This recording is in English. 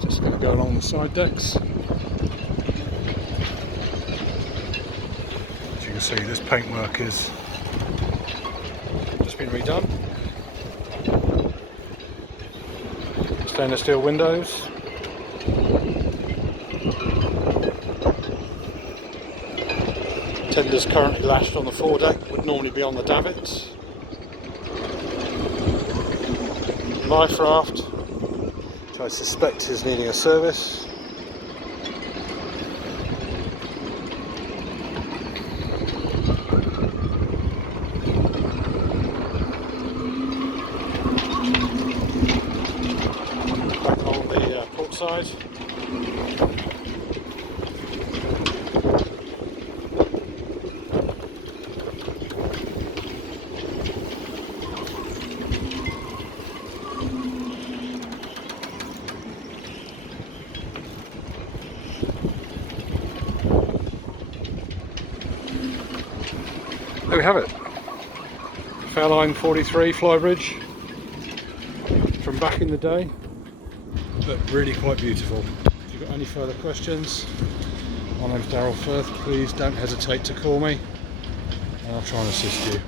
Just going to go along the side decks. As you can see, this paintwork is just been redone. Stainless steel windows. Tender's currently lashed on the foredeck, would normally be on the davits. Life raft, which I suspect is needing a service. Back on the port side. There we have it. Fairline 43 Flybridge from back in the day, but really quite beautiful. If you've got any further questions, my name's Darryl Firth, please don't hesitate to call me and I'll try and assist you.